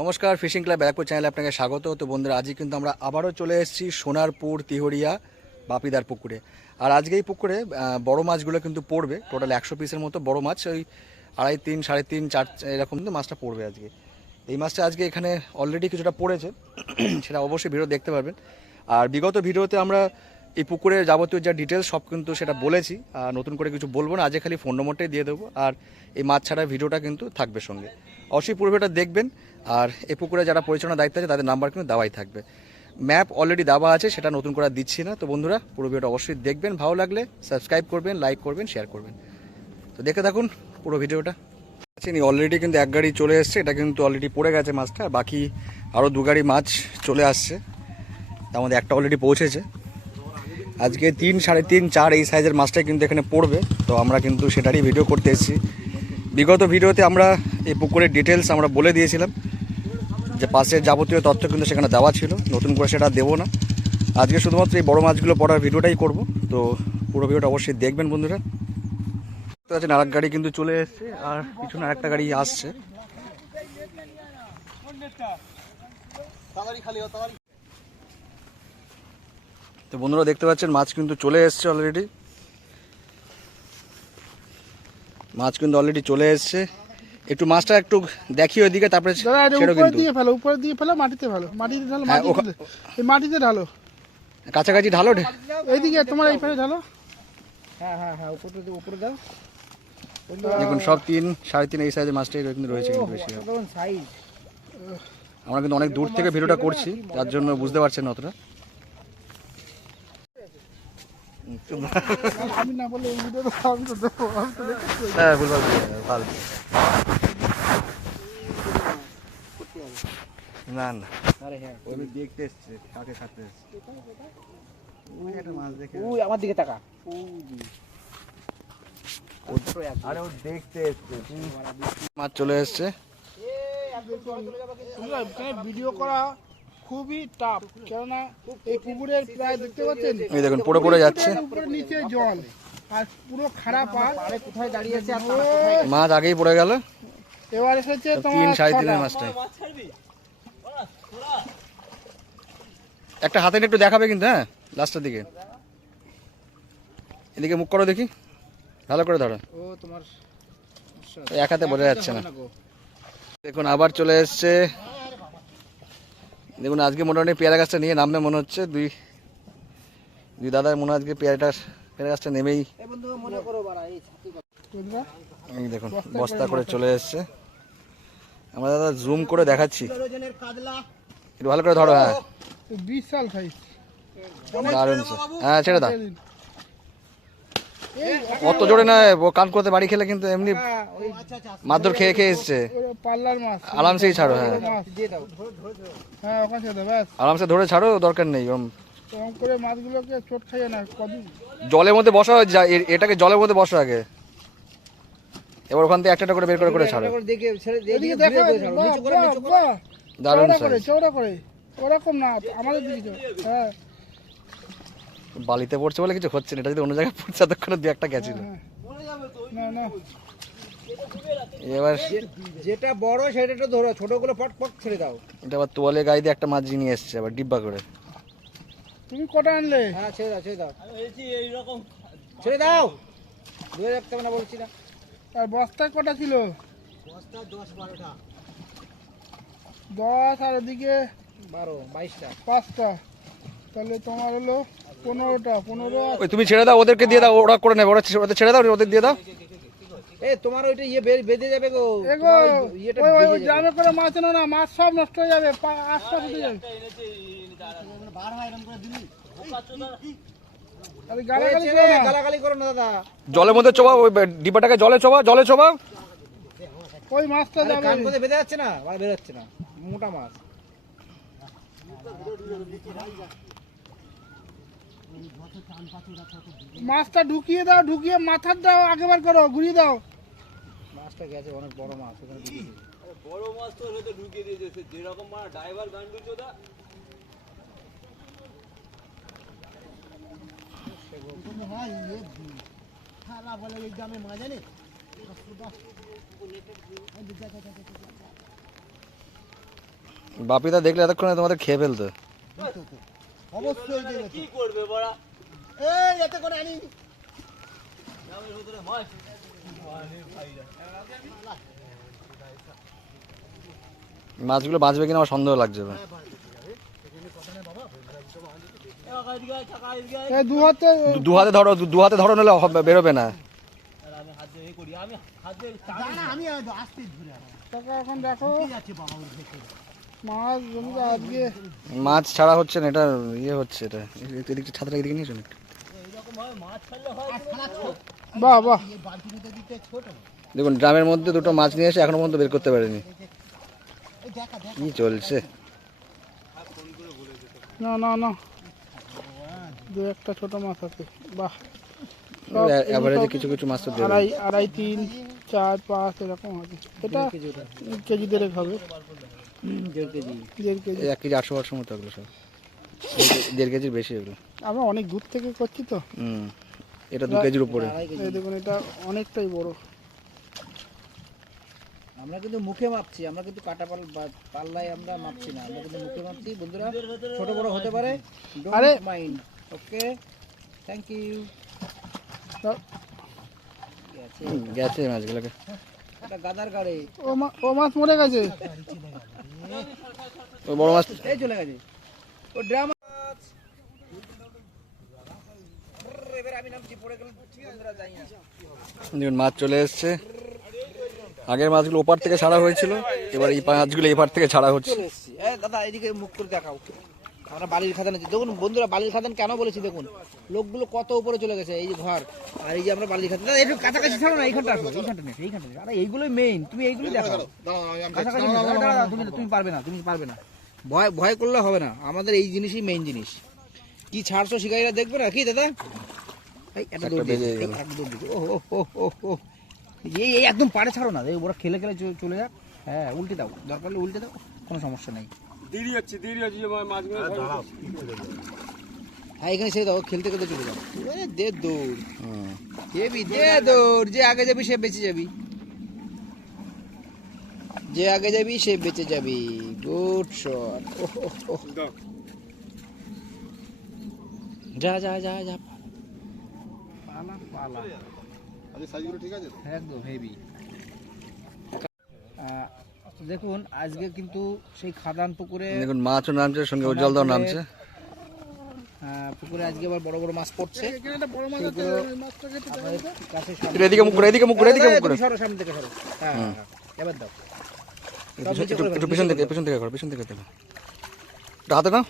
নমস্কার, fishing club Barrackpore চ্যানেলে আপনাকে স্বাগত। তো বন্ধুরা, আজকে কিন্তু আমরা আবারও চলে এসেছি সোনারপুর তিহড়িয়া বাপিদার পুকুরে। আর আজকে এই পুকুরে বড় মাছগুলো কিন্তু পড়বে, টোটাল 100 পিসের মতো বড় মাছ, ওই 2.5, 3, 3.5, 4 এরকম কিন্তু মাছটা পড়বে আজকে। এই মাছটা আজকে এখানে অলরেডি কিছুটা পড়েছে, সেটা অবশ্যই ভিডিও দেখতে পারবেন। আর বিগত ভিডিওতে আমরা এই পুকুরের যাবতীয় যা ডিটেলস সব কিন্তু সেটা বলেছি, আর নতুন করে কিছু বলবো না। আজকে খালি ফোন নম্বরটাই দিয়ে দেবো, আর এই মাছ ছাড়া ভিডিওটা কিন্তু থাকবে সঙ্গে। অবশ্যই পুরো ভিডিওটা দেখবেন। আর এই পুকুরে যারা পরিচালনার দায়িত্ব আছে তাদের নাম্বার কিন্তু দেওয়াই থাকবে। ম্যাপ অলরেডি দেওয়া আছে, সেটা নতুন করে দিচ্ছি না। তো বন্ধুরা, পুরো ভিডিওটা অবশ্যই দেখবেন, ভালো লাগলে সাবস্ক্রাইব করবেন, লাইক করবেন, শেয়ার করবেন। তো দেখে থাকুন পুরো ভিডিওটা। অলরেডি কিন্তু এক গাড়ি চলে এসছে, এটা কিন্তু অলরেডি পড়ে গেছে মাছটা। বাকি আরও 2 গাড়ি মাছ চলে আসছে, তার মধ্যে একটা অলরেডি পৌঁছেছে। আজকে 3, 3.5, 4 এই সাইজের মাছটাই কিন্তু এখানে পড়বে। তো আমরা কিন্তু সেটারই ভিডিও করতে এসেছি। বিগত ভিডিওতে আমরা এই পুকুরের ডিটেলস আমরা বলে দিয়েছিলাম, যে পাশের যাবতীয় তথ্য কিন্তু সেখানে দেওয়া ছিল, নতুন করে সেটা দেবো না। আজকে শুধুমাত্র এই বড়ো মাছগুলো পড়ার ভিডিওটাই করব। তো পুরো ভিডিওটা অবশ্যই দেখবেন বন্ধুরা। তো আছে আরেক গাড়ি কিন্তু চলে এসছে, আর পিছনে আরেকটা গাড়ি আসছে। তো বন্ধুরা দেখতে পাচ্ছেন মাছ কিন্তু চলে এসছে অলরেডি। মাছ কিন্তু অলরেডি চলে এসছে। একটু মাছটা একটু দেখি ওইদিকে, তারপরে উপরে দিয়ে ফেলো, মাটিতে ফেলো, মাটিতে ঢালো, মাটিতে ঢালো, কাছাকাছি ঢালো, এইদিকে তোমার এই পারে ঢালো। হ্যাঁ হ্যাঁ হ্যাঁ, উপরে দাও। দেখুন সব 3, 3.5 এই সাইজের মাছটাই কিন্তু রয়েছে বেশি। আমরা কিন্তু অনেক দূর থেকে ভিডিওটা করছি, তার জন্য বুঝতে পারছেন না অতটা। আমি না বলে এই ভিডিওটা আমি তো দেখো, আমি তো দেখছি। হ্যাঁ, ভুলভাল ভালো না না, আরে হ্যাঁ ওই দেখতে এসছে, কাকে খাতে এসছে। ওই একটা মাছ দেখে, ওই আমার দিকে তাকা। আরে ও দেখতে এসছে, মাছ চলে এসছে। ভিডিও করা খুবই টাফ, কেননা এই পুকুরের প্রায় দেখতে পাচ্ছেন, এই দেখুন পড়ে পড়ে যাচ্ছে, উপরে নিচে জল, আর পুরো খারাপ। আর কোথায় দাঁড়িয়ে আছে মাছ আগেই পড়ে গেল। এবার এসেছে 3, 3.5 মাছটাই। একটা হাতে একটু দেখাবে কিন্তু, হ্যাঁ লাস্টের দিকে। এদিকে মুখ করো দেখি, ভালো করে ধরো। ও তোমার এক হাতে বোঝা যাচ্ছে না। দেখুন আবার চলে এসছে। দেখুন আজকে মোটামুটি পেয়ারা গাছটা নিয়ে নামবে মনে হচ্ছে। দুই দাদা মনে হয় আজকে পেয়ারা গাছটা নেমেই। এই দেখুন বস্তা করে চলে এসছে। আমরা দাদা জুম করে দেখাচ্ছি, একটু ভালো করে ধরো। হ্যাঁ বিশাল সাইজ, দারুণ। হ্যাঁ ছেড়ে দাও, অত জোরে না, ও কান করতে বাড়ি খেলে কিন্তু এমনি মারধর খেয়ে খেয়ে এসছে। পাল্লার মাছ আরামসেই ছাড়ো। হ্যাঁ হ্যাঁ, ওখানে ছেড়ে দাও, ব্যাস আরামসে ধরে ছাড়ো, দরকার নেই এরকম করে মাছগুলোকে চোট খাইয়ে না। কদিন জলের মধ্যে বসা, এটাকে জলের মধ্যে বসো আগে, এবার ওখান থেকে একটা করে বের করে করে ছাড়ো। দারুণ সাইজ, চৌড়া করে ওরকম না আমাদের দিকে। হ্যাঁ বালিতে পড়ছে বলে কিছু হচ্ছে না, এটা যদি অন্য জায়গায় পড়ছে এতক্ষণে 2-1টা গেছিল। না না, এবার যেটা বড় সেটা একটু ধরো, ছোটগুলো পট পট ছেড়ে দাও। এটা আবার তোয়ালে গায়ে দিয়ে একটা মাছ নিয়ে এসছে আবার ডিব্বা করে। তুমি কটা আনলে? হ্যাঁ ছেড়ে দাও, ছেড়ে দাও, এইরকম ছেড়ে দাও। ধরে রাখতে না বলছি না। আর বস্তায় কটা ছিল? বস্তা 10-12টা। 10 আর এদিকে 12-22টা, 5টা, তাহলে তোমার হলো 15টা। 15। ওই তুমি ছেড়ে দাও, ওদেরকে দিয়ে দাও, ওরা করে নেবে। ওদের ছেড়ে দাও, ওদের দিয়ে দাও। তোমার ওইটা বেঁধে যাবে গো। ওই গ্রামে করে মাছ না, মাছ সব নষ্ট হয়ে যাবে, আশটা ফুটে যাবে। গালাগালি করো না দাদা, জলের মধ্যে চোবা, ওই ডিব্বাটাকে জলে চোবা। ওই মাছটা যাবে, বেঁধে যাচ্ছে না, বেরোচ্ছে না, মোটা মাছ। মাছটা ঢুকিয়ে দাও, ঢুকিয়ে মাথার দাও, আগেবার করো, ঘুরিয়ে দাও। মাছটা গেছে, অনেক বড় মাছ। বড় মাছ তো হলে তো ঢুকিয়ে দিয়েছে, যেরকম মানে ড্রাইভার গান্ডু চোদা। বলে গ্রামে মাছ জানে। বাপিদা দেখলে এতক্ষণে তোমাদের খেয়ে ফেলতো। অবশ্যই দেবে কি করবে বড়া? এই এতে করে আনি গ্রামের ভিতরে মাছ মাছগুলো বাঁচবে কিনা আমার সন্দেহ লাগছে এবার। এই দু হাতে দু হাতে ধরো, দু হাতে ধরো, নাহলে বেরোবে না। আমি হাত দিয়ে করি, আমি হাত দিয়ে আমি আসতে ধরে টাকা এখন দেখো মাছ জমিতে আজকে মাছ ছাড়া হচ্ছে না, এটা ইয়ে হচ্ছে, এটা এদিকে ছাত্রা এদিকে নিয়ে চলে। এইরকম ভাবে মাছ ছাড়লে হয়। বাহ বাহ দেখুন ড্রামের মধ্যে দুটো মাছ নিয়ে এসে এখনো পর্যন্ত বের করতে পারেনি। কি চলছে? না না না দু একটা ছোট মাছ আছে বাহ অ্যাভারেজে কিছু কিছু মাছ তো দেবে। আড়াই আড়াই 3 4 5 এরকম আছে এটা কেজি দেড়েক হবে 1.5 কেজি 1 কেজি 800 মতো এগুলো সব, 1.5 কেজির বেশি এগুলো। আমরা অনেক দূর থেকে করছি তো এটা 2 কেজির উপরে। এই দেখুন এটা অনেকটাই বড়। আমরা কিন্তু মুখে মাপছি, আমরা কিন্তু কাটা পাল্লায় আমরা মাপছি না, আমরা কিন্তু মুখে মাপছি বন্ধুরা। ছোট বড় হতে পারে, আরে don't mind. Okay, thank you. গেছে মাছগুলোকে। এটা গাদার গাড়ি, ও মাছ মরে গেছে। ওই বড় মাছ এই চলে গেছে ও ড্রাম মাছ। এবার আমি নামছি, পড়ে গেলে বন্ধুরা যাই না। দেখুন মাছ চলে এসছে। আগের মাছগুলো ওপার থেকে ছাড়া হয়েছিল, এবার এই মাছগুলো এপার থেকে ছাড়া হচ্ছে। চলে এসছি। দাদা এদিকে মুখ করে দেখাও। আমরা বালির খাদানে দেখুন বন্ধুরা, বালির খাদান কেন বলেছি দেখুন, লোকগুলো কত উপরে চলে গেছে। এই যে ঘর, আর এই যে আমরা বালির খাদান। দাদা একটু কাছাকাছি ছাড়ো না, এইখানটা আসো, এইখানটা নেই, এইখানটা নেই। আরে এইগুলোই মেইন, তুমি এইগুলোই দেখাও। কাছাকাছি নেই। দাঁড়া, তুমি পারবে না, তুমি পারবে না। ভয় ভয় করলে হবে না, আমাদের এই জিনিসই মেইন জিনিস। কি ছাড়ছো শিকারীরা দেখবে না কি দাদা? এই একটা দৌড় দিয়ে, একটা দৌড় দিয়ে। ও এই একদম পাড়ে ছাড়ো না, এই ওরা খেলে খেলে চলে যাক। হ্যাঁ উল্টে দাও, দরকার হলে উল্টে দাও, কোনো সমস্যা নেই। দেরি হচ্ছে যে মাছগুলো হ্যাঁ এখানে ছেড়ে দাও, খেলতে খেলতে চলে যাও। দে দৌড়, দে দৌড়, যে আগে যাবি সে বেঁচে যাবি, যে আগে যাবি সে বেঁচে যাবি। Good shot. যা যা যা যা, পালা পালা। একদম হেভি। দেখুন আজকে কিন্তু সেই খাদান পুকুরে, দেখুন মাছও নামছে, সঙ্গে উজ্জ্বল দাও নামছে। পুকুরে আজকে আবার বড় বড় মাছ পড়ছে। এখানে একটা বড় মাছ আছে ওই মাছটা কেটে দাও আমাদের কাছে সামনে। এটা এদিকে মুখ করে, এদিকে মুখ করে, এদিকে মুখ করে। তুমি সরো, সামনে থেকে সরো। হ্যাঁ হ্যাঁ, এবার দাও। একটু পিছন থেকে, পিছন থেকে করো, পিছন থেকে দেখো। এটা হাতে না।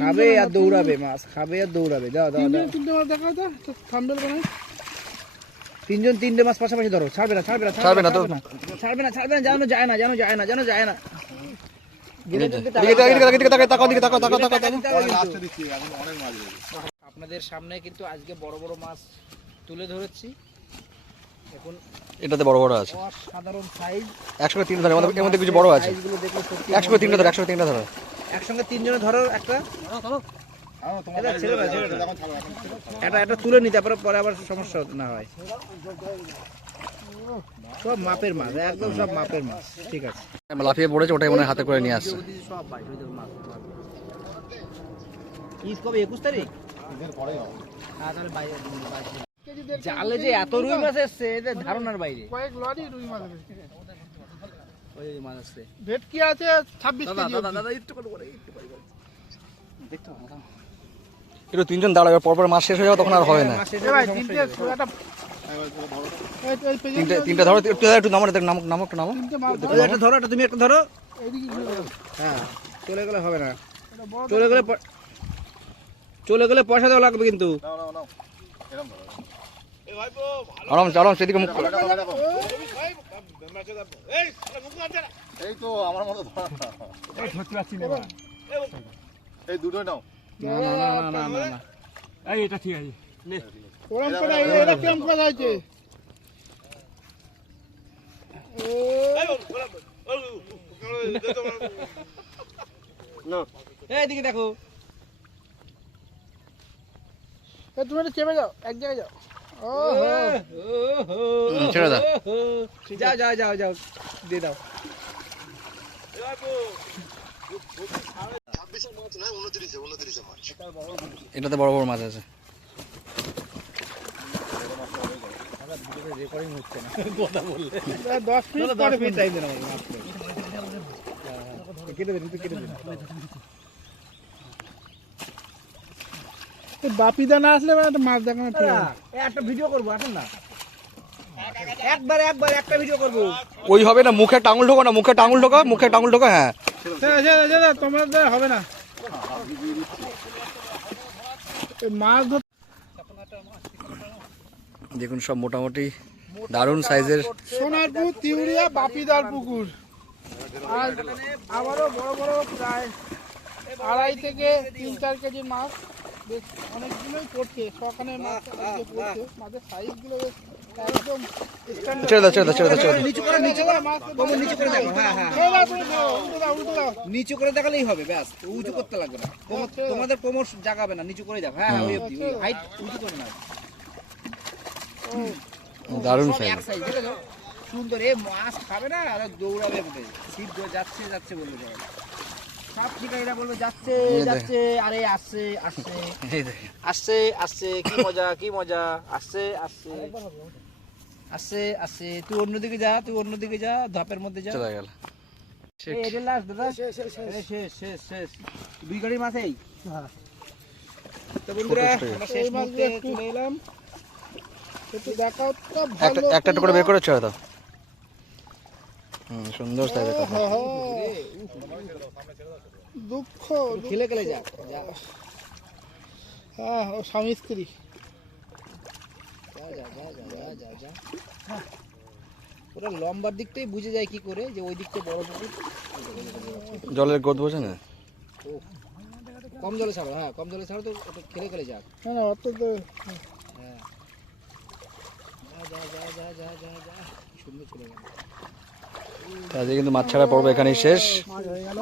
খাবে আর দৌড়াবে মাছ, খাবে আর দৌড়াবে। দাও দাও দাও। তিনটে মাছ দেখা দাও থাম্বেল বানাই। তিনজন তিনটে মাছ পাশাপাশি ধরো, ছাড়বে না ছাড়বে না ছাড়বে না তো। ছাড়বে না ছাড়বে না, জানো যায় না, জানো যায় না, জানো যায় না। আপনাদের সামনে কিন্তু আজকে বড় বড় মাছ তুলে ধরেছি। এখন এটাতে বড় বড় আছে, অসাধারণ সাইজ। 103 ধরে, এর মধ্যে কিছু বড় আছে। সাইজগুলো দেখলে সত্যি 103 ধরে, 103 ধরে। একসঙ্গে তিনজনে ধরো একটা। এটা ছেড়ে দাও, ছেড়ে দাও। এটা তুলে নিতে, তারপরে পরে আবার সমস্যা না হয়। সব মাপের মাছ, একদম সব মাপের মাছ। ঠিক আছে, লাফিয়ে পড়েছে, ওটাই মনে হয় হাতে করে নিয়ে আসছে। ঈদ কবে? 21 তারিখ। জালে যে এত রুই মাছ এসছে, এদের ধারণার বাইরে। কয়েক লরি রুই মাছ আছে। ওই মাছ আসছে। ভেটকি আছে 26 কেজি। দাদা একটু করে দেখতে হবে। একটু তিনজন দাঁড়াবে, পরপর মাছ শেষ হয়ে যাবে, তখন আর হবে না। এ ভাই তিনটে একটা এই পেজে তিনটে ধরো, একটু নামো, নামো নামো, একটু নামো। তিনটে মাছ ওই একটা ধরো, একটা তুমি একটা ধরো। এইদিকে ঘুরে দাও। হ্যাঁ চলে গেলে হবে না, এটা বড় চলে গেলে পয়সা দেওয়া লাগবে কিন্তু। আরাম আরাম, সেদিকে মুখ করো। এই তো আমার মতো এই দুটো নাও। এটা ঠিক আছে। ওরম করে এটা কেমন কথা হয়েছে? এইদিকে দেখো, তুমি একটু চেপে যাও, এক জায়গায় যাও। ও ছেড়ে দাও। যাও যাও যাও যাও দিয়ে দাও। এটাতে বড় বড় মাছ আছে। কথা বললে 10 মিনিট পরে টাইম দেন আমাকে। কেটে দিন, কেটে দিন। বাপিদা না আসলে একটা মাছ দেখানো একটা ভিডিও করবো, আসুন না একবার একটা ভিডিও করবো। ওই হবে না, মুখে টাঙুল ঢোকা না, মুখে টাঙুল ঢোকা, মুখে টাঙুল ঢোকা। হ্যাঁ তোমার দ্বারা হবে না মাছ ধর। দেখুন সব মোটামুটি দারুণ সাইজের। সোনারপুর তিউড়িয়া বাপিদার পুকুর। আর আবারও বড় বড় প্রায় 2.5 থেকে 3-4 কেজি মাছ বেশ অনেকগুলোই পড়ছে। সকালে মাছ আজকে পড়ছে। মাছের সাইজগুলো বেশ একদম ছেড়ে দাও, ছেড়ে দাও, ছেড়ে দাও, ছেড়ে দাও। নিচু করে মাছ নিচু করে দেখো। হ্যাঁ হ্যাঁ নিচু করে দেখালেই হবে, ব্যাস উঁচু করতে লাগবে না। তোমাদের কোমর জাগাবে না, নিচু করে দেখো। হ্যাঁ ওই অবধি, ওই হাইট উঁচু করে না। দারুণ সব সাইজ। এক সাইজ, দেখেছো? সুন্দর। এ মাছ খাবে না আর দৌড়াবে উঠে, শীত যাচ্ছে যাচ্ছে বলবে সবাই। সব ঠিকাইরা বলবে যাচ্ছে যাচ্ছে, আরে আসছে আসছে এই দেখেন। আসছে আসছে, কি মজা কি মজা, আসছে আসছে আসছে আসছে। তুই অন্যদিকে যা, তুই অন্যদিকে যা, ধাপের মধ্যে যা। চলে গেল। এই এটা লাস্ট দাদা, শেষ শেষ শেষ। 2 গাড়ির মাছেই। তো বন্ধুরা আমরা শেষ মুহূর্তে চলে এলাম। একটু দেখাও তো একটা ভালো একটা করে বের করে ছেড়ে দাও। সুন্দর সাইজের কথা। দুঃখ। খেলে খেলে যা যা হ্যাঁ, ও স্বামী স্ত্রী। যা যা যা যা যা যা যা। ওরা লম্বার দিকটাই বুঝে যায় কি করে যে ওই দিকটা বড় পুকুর। জলের গোদ বোঝে না। কম জলে ছাড়ো, হ্যাঁ কম জলে ছাড়ো, তো ওটা খেলে খেলে যাক। না না, অত তো হ্যাঁ যা যা যা যা যা যা যা। সুন্দর চলে গেল। আজকে কিন্তু মাছ ছাড়া পর্ব এখানেই শেষ। মাছ হয়ে গেল।